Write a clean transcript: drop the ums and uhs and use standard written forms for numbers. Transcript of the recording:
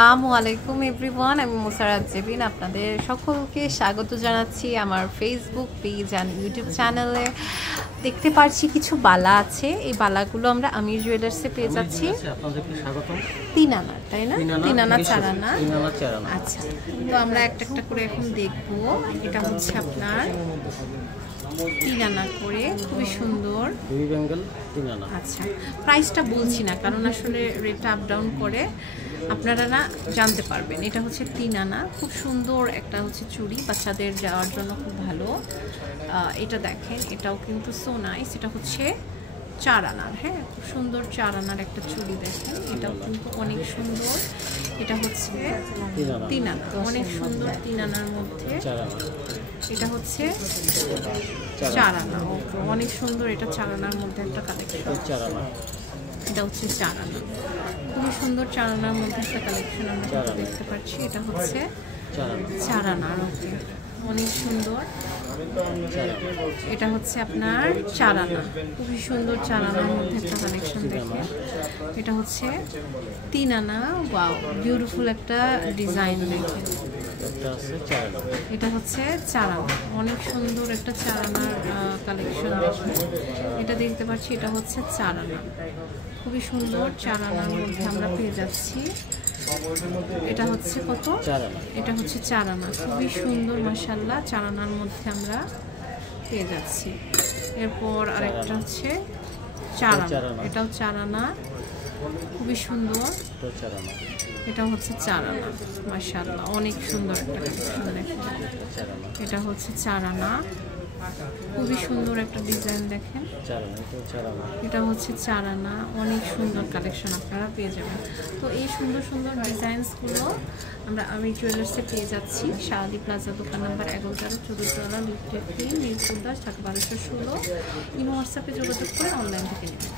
আসসালামু আলাইকুম এভরিওয়ান, আমি মুসারাত জেবিন। আপনাদের সকলকে স্বাগত জানাচ্ছি আমার ফেসবুক পেজ অ্যান্ড ইউটিউব চ্যানেলে। দেখতে পাচ্ছি কিছু বালা আছে, এই বালাগুলো আমরা আমির জুয়েলার্সে পেয়ে যাচ্ছি। তিন আনার, তাই না? তিন আনা চার আনা। আচ্ছা, তো আমরা একটা একটা করে এখন দেখবো। এটা হচ্ছে আপনার তিন আনা করে, খুবই সুন্দর। আচ্ছা, প্রাইসটা বলছি না কারণ আসলে রেটটা আপ ডাউন করে, আপনারা না জানতে পারবেন। এটা হচ্ছে তিন আনা, খুব সুন্দর একটা হচ্ছে চুড়ি, বাচ্চাদের যাওয়ার জন্য খুব ভালো। এটা দেখেন, এটাও কিন্তু সো নাইস। এটা হচ্ছে চার আনার, হ্যাঁ, খুব সুন্দর চার আনার একটা চুড়ি দেখেন, এটাও কিন্তু অনেক সুন্দর। এটা হচ্ছে তিন আনা, অনেক সুন্দর তিন আনার মধ্যে। এটা হচ্ছে চার আনা, অনেক সুন্দর। এটা চার আনার মধ্যে একটা কালেকশন। এটা হচ্ছে চার আনা, খুবই সুন্দর চার আনার মধ্যে একটা কালেকশন আমরা দেখতে পাচ্ছি। এটা হচ্ছে চার আনার, ওকে, অনেক সুন্দর। এটা হচ্ছে আপনার চার আনা, খুবই সুন্দর চার আনার মধ্যে একটা কালেকশন দেখেন। এটা হচ্ছে তিন আনা, ওয়াও, বিউটিফুল একটা ডিজাইন দেখেন। এটা হচ্ছে চার আনা, অনেক সুন্দর একটা চার আনার কালেকশন দেখেন। এটা দেখতে পাচ্ছি, এটা হচ্ছে চার আনা, খুবই সুন্দর চার আনার মধ্যে আমরা পেয়ে যাচ্ছি। এটা হচ্ছে কত? এটা হচ্ছে চার আনা, খুবই সুন্দর, মাশাআল্লাহ, চার আনার মধ্যে আমরা পেয়ে যাচ্ছি। এরপর আরেকটা হচ্ছে চার আনা, এটাও চার আনা, খুবই সুন্দর। এটা হচ্ছে চার আনা, মাশাআল্লাহ, অনেক সুন্দর একটা কালেকশন দেখেন। এটা হচ্ছে চার আনা, খুবই সুন্দর একটা ডিজাইন দেখেন। এটা হচ্ছে চার আনা, অনেক সুন্দর কালেকশন আপনারা পেয়ে যাবেন। তো এই সুন্দর সুন্দর ডিজাইনসগুলো আমরা আমির জুয়েলার্সে পেয়ে যাচ্ছি। শাহালি প্লাজা, দোকান number 11 14 lifted 3, Mirpur 10, Dhaka 1216। Imo হোয়াটসঅ্যাপে যোগাযোগ করে অনলাইন থেকে নেবেন।